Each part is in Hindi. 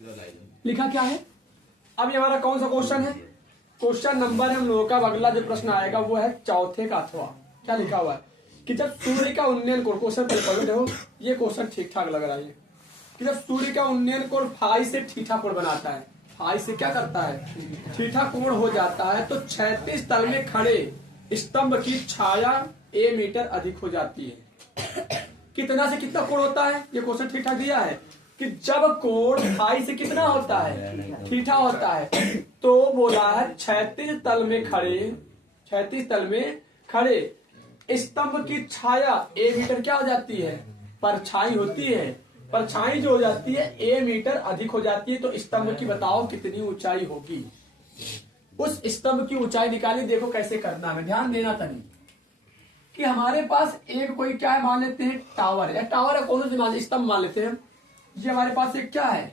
लिखा क्या है। अब ये हमारा कौन सा क्वेश्चन है, क्वेश्चन नंबर हम लोगों का अगला जो प्रश्न आएगा वो है चौथे का अथवा। क्या लिखा हुआ है कि जब सूर्य का उन्नयन कोण, क्वेश्चन पहले पढ़ो, देखो ये क्वेश्चन ठीक ठाक लग रहा है कि जब सूर्य का उन्नयन कोण फाई से थीटा कोण बनाता है, फाई से क्या करता है थीटा कोण हो जाता है, तो क्षैतिज तल में खड़े स्तंभ की छाया ए मीटर अधिक हो जाती है। कितना से कितना कोण होता है, ये क्वेश्चन ठीक ठाक दिया है कि जब कोण फाई से कितना होता है थीटा होता है, तो बोला है क्षैतिज तल में खड़े स्तंभ की छाया ए मीटर क्या हो जाती है, परछाई होती है, परछाई जो हो जाती है ए मीटर अधिक हो जाती है। तो स्तंभ की बताओ कितनी ऊंचाई होगी, उस स्तंभ की ऊंचाई निकाली। देखो कैसे करना है, ध्यान देना तनी कि हमारे पास एक कोई क्या है मान लेते हैं टावर, या टावर है कौन सा स्तंभ मान लेते हैं। ये हमारे पास एक क्या है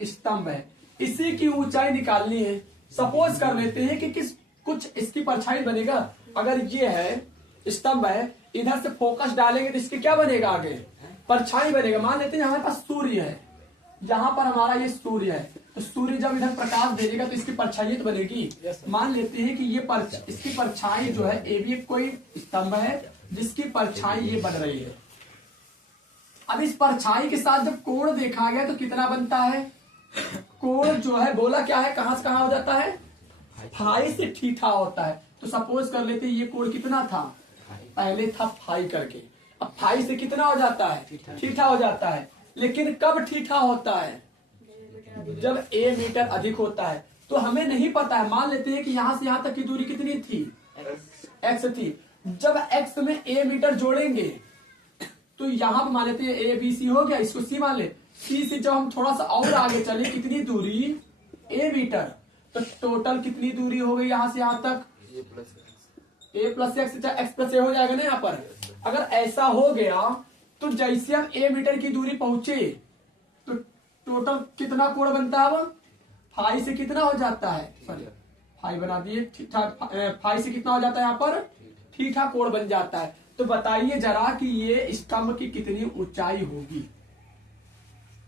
स्तंभ है, इसी की ऊंचाई निकालनी है। सपोज कर लेते हैं कि कुछ इसकी परछाई बनेगा। अगर ये है स्तंभ है, इधर से फोकस डालेंगे तो इसके क्या बनेगा, आगे परछाई बनेगा। मान लेते हैं हमारे पास सूर्य है, यहाँ पर हमारा ये सूर्य है, तो सूर्य जब इधर प्रकाश भेजेगा तो इसकी परछाई तो बनेगी। मान लेते हैं कि ये इसकी परछाई जो है ए भी कोई स्तंभ है जिसकी परछाई ये बन रही है। अब इस परछाई के साथ जब कोण देखा गया तो कितना बनता है, कोण जो है बोला क्या है, कहां से कहां हो जाता है, फाई से थीटा होता है। तो सपोज कर लेते हैं ये कोण कितना था, पहले था फाई करके, अब फाई से कितना हो जाता है थीटा हो जाता है। लेकिन कब थीटा होता है, जब ए मीटर अधिक होता है। तो हमें नहीं पता है, मान लेते हैं कि यहां से यहां तक की दूरी कितनी थी, एक्स थी। जब एक्स में ए मीटर जोड़ेंगे तो यहां पर मान लेते हैं ए बी सी हो गया, इसको सी मान ले। सी से जब हम थोड़ा सा और आगे चले कितनी दूरी ए मीटर, तो टोटल कितनी दूरी हो गई यहां से यहां तक ए प्लस एक्स प्लस ए हो जाएगा ना। यहाँ पर अगर ऐसा हो गया तो जैसे हम ए मीटर की दूरी पहुंचे तो टोटल कितना कोण बनता है, अब फाई से कितना हो जाता है, सॉरी फाई बना दिए, फाई से कितना हो जाता है यहाँ पर थीटा कोण बन जाता है। तो बताइए जरा कि ये स्तंभ की कितनी ऊंचाई होगी।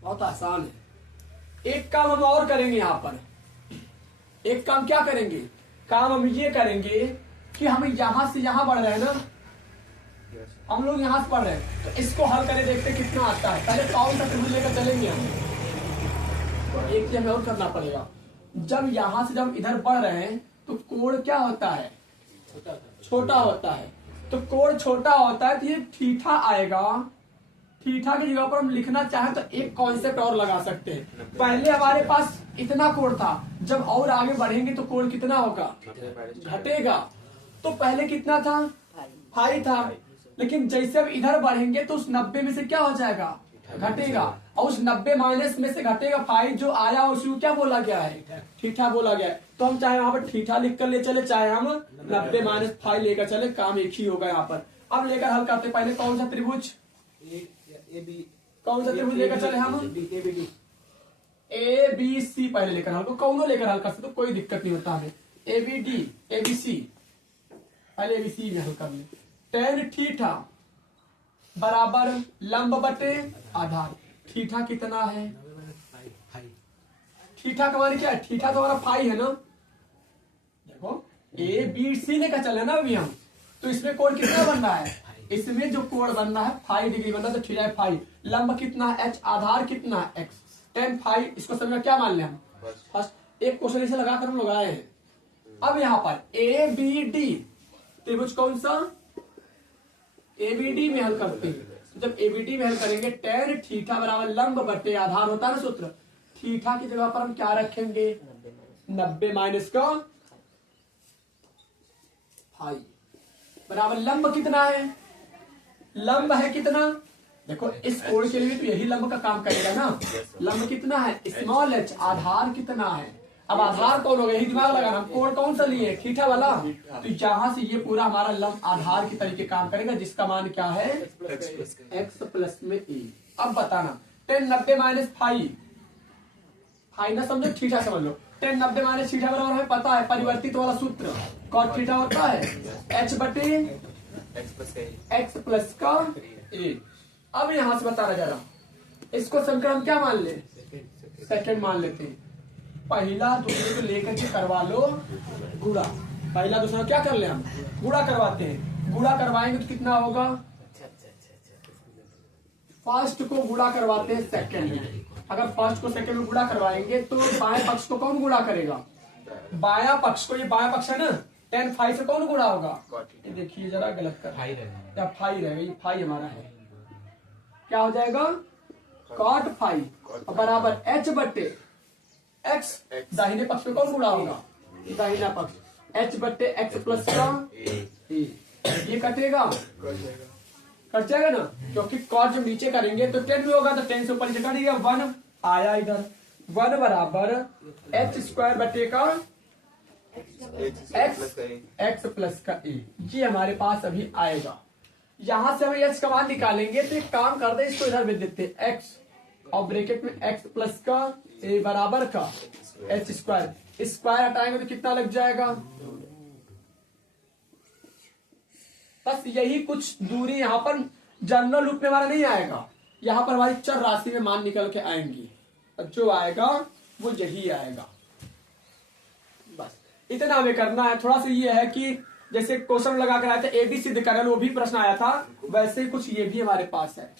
बहुत आसान है। एक काम हम और करेंगे यहाँ पर, एक काम क्या करेंगे, काम हम ये करेंगे कि हम यहां से यहां बढ़ रहे हैं ना, हम लोग यहां से बढ़ रहे हैं, तो इसको हल करके देखते कितना आता है। पहले कौन सा त्रिभुज लेकर चलेंगे हम, तो एक हमें और करना पड़ेगा। जब यहां से जब इधर बढ़ रहे हैं तो कोण क्या होता है, छोटा होता है। तो कोण छोटा होता है तो ये थीटा आएगा। थीटा की जगह पर हम लिखना चाहें तो एक कॉन्सेप्ट और लगा सकते हैं। पहले हमारे पास इतना कोण था, जब और आगे बढ़ेंगे तो कोण कितना होगा, घटेगा। तो पहले कितना था, फाई था, लेकिन जैसे अब इधर बढ़ेंगे तो उस 90 में से क्या हो जाएगा, घटेगा। और उस 90 माइनस में से घटेगा फाई, जो आया उसी को क्या बोला गया है, थीटा बोला गया है। तो हम चाहे वहां पर थीटा लिख कर ले चले, चाहे हम 90 माइनस फाई लेकर चले, काम एक ही होगा यहाँ पर। अब लेकर हल करते, पहले कौन सा त्रिभुज, कौन सा त्रिभुज लेकर चले हम, ए बी सी पहले लेकर हल, कौनों लेकर हल कर सकते, तो कोई दिक्कत नहीं होता हमें। A B D A B C, पहले ए बी सी में हल कर ले। टेन थीटा बराबर लंब बटे आधार, थीटा कितना है, थीटा का मान क्या है, थीटा तो हमारा फाई है ना। देखो ए बी सी लेकर चले ना अभी हम, तो इसमें कोण कितना बन रहा है, इसमें जो कोण बन रहा है 5 डिग्री बन रहा है, तो थीटा है 5। लंब कितना है एच, आधार कितना है एक्स, टेन 5। इसको समझ में क्या मान ले हम, फर्स्ट एक क्वेश्चन इसे लगाकर हम लोग आए हैं। अब यहाँ पर ए बी डी त्रिभुज कौन सा, एबीडी में हल करते हैं। जब एबीडी में हल करेंगे टेन थीटा बराबर लंब बटे आधार होता है ना सूत्र, थीटा की जगह पर हम क्या रखेंगे, 90 माइनस का फाई बराबर लंब कितना है, लंब है कितना, देखो इस कोण के लिए तो यही लंब का काम करेगा ना। लंब कितना है स्मॉल एच, आधार कितना है। अब आधार कौन होगा, यही दिमाग लगाना, हम कोण कौन सा लिए, थीटा वाला। तो यहाँ से ये पूरा हमारा लंब आधार की तरीके काम करेगा, जिसका मान क्या है एक्स प्लस में ए। अब बताना 10 90 माइनस फाई, फाई ना समझो थीटा समझ लो। 10 90 माइनस थीटा बराबर हमें पता है परिवर्तित वाला सूत्र, कॉट थीटा होता है एच बटे एक्स प्लस का ए। अब यहां से बता रहा जरा, इसको संकर हम क्या मान ले, सेकंड मान लेते हैं। पहला दूसरे को लेकर के करवा लो गुणा। पहला दूसरा क्या कर ले हम गुणा करवाते हैं। गुणा करवाएंगे तो कितना होगा, फर्स्ट को गुणा करवाते हैं सेकंड में। अगर फर्स्ट को सेकंड में गुणा करवाएंगे तो बाएं पक्ष को कौन गुणा करेगा, बायां पक्ष को। ये बायां पक्ष है ना, tan फाइव से कौन गुणा होगा, ये देखिए जरा गलत कर या फाइव रहेगा, ये फाइव हमारा है, क्या हो जाएगा cot फाइव बराबर h बट्टे x। दाहिने पक्ष पे कौन गुणा होगा, दाहिना पक्ष h बट्टे x प्लस का a। ये कटेगा, कट जाएगा ना, क्योंकि cot जब नीचे करेंगे तो 10 भी होगा, तो 10 से ऊपर नीचे कट गया, 1 आया इधर। 1 बराबर h स्क्वायर बटे का x प्लस का a। ये हमारे पास अभी आएगा। यहां से हमें h का मान निकालेंगे तो एक काम करते हैं, इसको इधर भेज देते हैं x और ब्रैकेट में x प्लस का a बराबर का h स्क्वायर। स्क्वायर हटाएंगे तो कितना लग जाएगा, बस यही कुछ दूरी यहाँ पर जनरल रूप में हमारा नहीं आएगा, यहाँ पर हमारी चर राशि में मान निकल के आएंगी, जो आएगा वो यही आएगा। बस इतना हमें करना है। थोड़ा सा ये है कि जैसे क्वेश्चन लगा कर आया था ए बी सिद्ध करल, वो भी प्रश्न आया था, वैसे कुछ ये भी हमारे पास है।